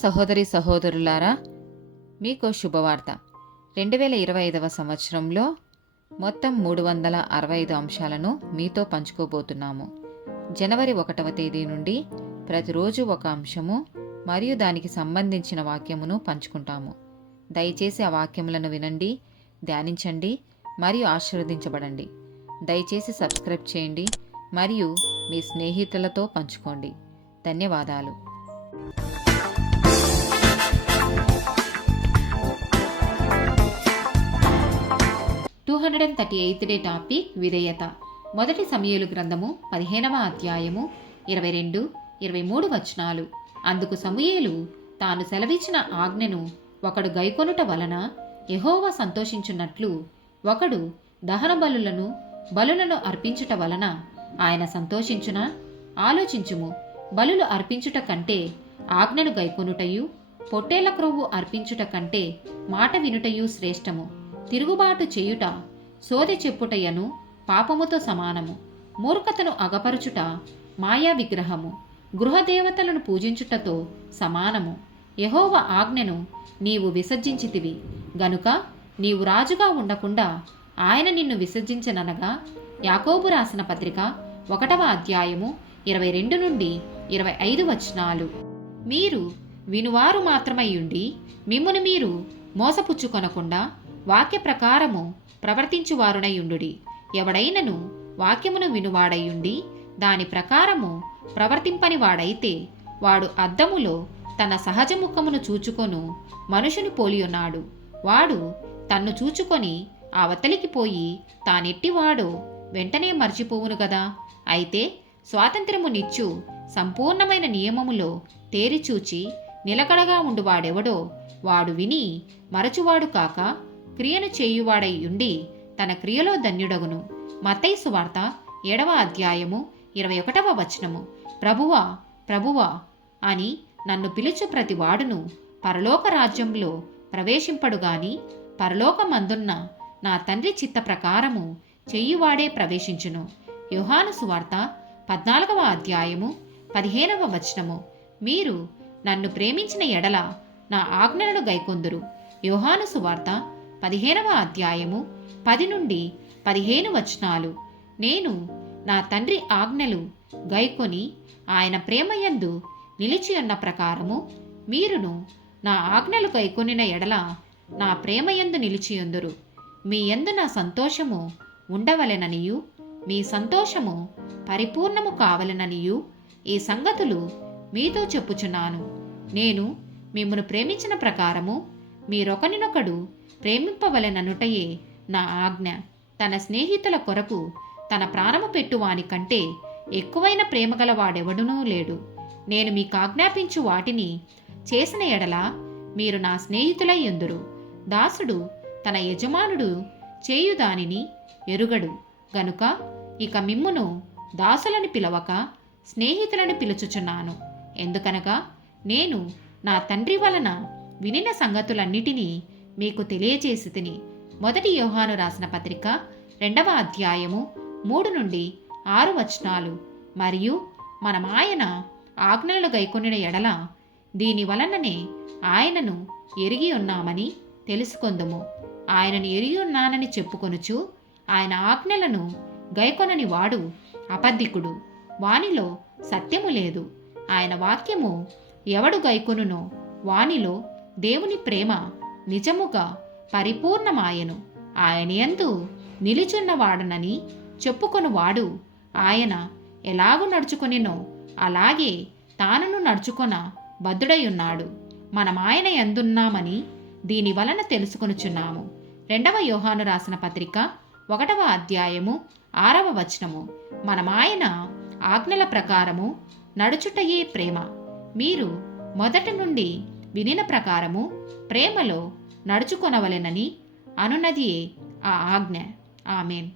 సహోదరి సహోదరులారా, మీకు శుభవార్త. 2025 సంవత్సరంలో మొత్తం 365 అంశాలను మీతో పంచుకోబోతున్నాము. జనవరి 1వ తేదీ నుండి ప్రతిరోజు ఒక అంశము మరియు దానికి సంబంధించిన వాక్యమును పంచుకుంటాము. దయచేసి ఆ వాక్యములను వినండి, ధ్యానించండి మరియు ఆశీర్వదించబడండి. దయచేసి సబ్స్క్రైబ్ చేయండి మరియు మీ స్నేహితులతో పంచుకోండి. ధన్యవాదాలు. 238th డే టాపిక్ విధేయత. మొదటి సమూయేలు గ్రంథము 15వ అధ్యాయము 22, 23 వచనాలు. అందుకు సమూయేలు తాను సెలవిచ్చిన ఆజ్ఞను ఒకడు గైకొనుట వలన యెహోవా సంతోషించున్నట్లు ఒకడు దహన బలులను అర్పించుట వలన ఆయన సంతోషించునా? ఆలోచించుము. బలులు అర్పించుట కంటే ఆజ్ఞను గైకొనుటయు, పొట్టేళ్ల క్రొవ్వు అర్పించుట కంటే మాట వినుటయు శ్రేష్టము. తిరుగుబాటు చేయుట సోదె చెప్పుటయను పాపముతో సమానము. మూర్ఖతను అగపరుచుట మాయా విగ్రహము, గృహదేవతలను పూజించుటతో సమానము. యెహోవా ఆజ్ఞను నీవు విసర్జించితివి గనుక నీవు రాజుగా ఉండకుండా ఆయన నిన్ను విసర్జించననగా. యాకోబు రాసిన పత్రిక 1వ అధ్యాయము 22 నుండి 25 వచనాలు. మీరు వినువారు మాత్రమయ్యుండి మిమ్మును మీరు మోసపుచ్చుకొనకుండా వాక్య ప్రకారము ప్రవర్తించువారునయుండుడి. ఎవడైనను వాక్యమును వినువాడయుండి దాని ప్రకారము ప్రవర్తింపని వాడైతే వాడు అద్దములో తన సహజ ముఖమును చూచుకొను మనుషుని పోలియున్నాడు. వాడు తన్ను చూచుకొని అవతలికి పోయి తానెట్టివాడో వెంటనే మర్చిపోవును గదా. అయితే స్వాతంత్ర్యము నిచ్చు సంపూర్ణమైన నియమములో తేరిచూచి నిలకడగా ఉండువాడెవడో వాడు విని మరచువాడు కాక క్రియను చేయువాడై ఉండి తన క్రియలో ధన్యుడగును. మత్తయి సువార్త 7వ అధ్యాయము 21వ వచనము. ప్రభువా ప్రభువా అని నన్ను పిలుచు ప్రతి వాడును పరలోక రాజ్యంలో ప్రవేశింపడుగాని పరలోకమందున్న నా తండ్రి చిత్త ప్రకారము చెయ్యువాడే ప్రవేశించును. యోహాను సువార్త 14వ అధ్యాయము 15వ వచనము. మీరు నన్ను ప్రేమించిన ఎడల నా ఆజ్ఞలను గైకొందురు. యోహాను సువార్త 15వ అధ్యాయము 10 నుండి 15 వచనాలు. నేను నా తండ్రి ఆజ్ఞలు గైకొని ఆయన ప్రేమయందు నిలిచియున్న ప్రకారము మీరును నా ఆజ్ఞలు గైకొనిన ఎడల నా ప్రేమయందు నిలిచియుందురు. మీ యందు నా సంతోషము ఉండవలెననియు మీ సంతోషము పరిపూర్ణము కావలెననియు ఈ సంగతులు మీతో చెప్పుచున్నాను. నేను మిమ్మును ప్రేమించిన ప్రకారము మీరొకనినొకడు ప్రేమింపవలెననుటయే నా ఆజ్ఞ. తన స్నేహితుల కొరకు తన ప్రాణము పెట్టువాని కంటే ఎక్కువైన ప్రేమగలవాడెవడునూ లేడు. నేను మీకు ఆజ్ఞాపించు వాటిని చేసిన ఎడల మీరు నా స్నేహితులై యుందురు. దాసుడు తన యజమానుడు చేయు దానిని ఎరుగడు గనుక ఇక మిమ్మును దాసులని పిలవక స్నేహితులని పిలుచుచున్నాను. ఎందుకనగా నేను నా తండ్రి వలన వినిన సంగతులన్నిటినీ మీకు తెలియచేసి తిని. మొదటి యోహాను రాసిన పత్రిక 2వ అధ్యాయము 3 నుండి 6 వచనాలు. మరియు మనమాయన ఆజ్ఞలను గైకొనిన ఎడల దీని వలననే ఆయనను ఎరిగి ఉన్నామని తెలుసుకొందుము. ఆయనను ఎరిగి ఉన్నానని చెప్పుకొనుచు ఆయన ఆజ్ఞలను గైకొనని వాడు అబద్ధికుడు, వానిలో సత్యము లేదు. ఆయన వాక్యము ఎవడు గైకొనునో వానిలో దేవుని ప్రేమ నిజముగా పరిపూర్ణమాయెను. ఆయన యందు నిలిచున్నవాడనని చెప్పుకొనువాడు ఆయన ఎలాగు నడుచుకొనినో అలాగే తానును నడుచుకొన బద్ధుడయున్నాడు. మనమాయన యందున్నామని దీని వలన తెలుసుకొనుచున్నాము. 2వ యోహాను రాసిన పత్రిక 1వ అధ్యాయము 6వ వచనము. మనమాయన ఆజ్ఞల ప్రకారము నడుచుటయే ప్రేమ. మీరు మొదటి నుండి వినిన ప్రకారము ప్రేమలో నడుచుకొనవలెనని అనునదియే ఆ ఆజ్ఞ. ఆమేన్.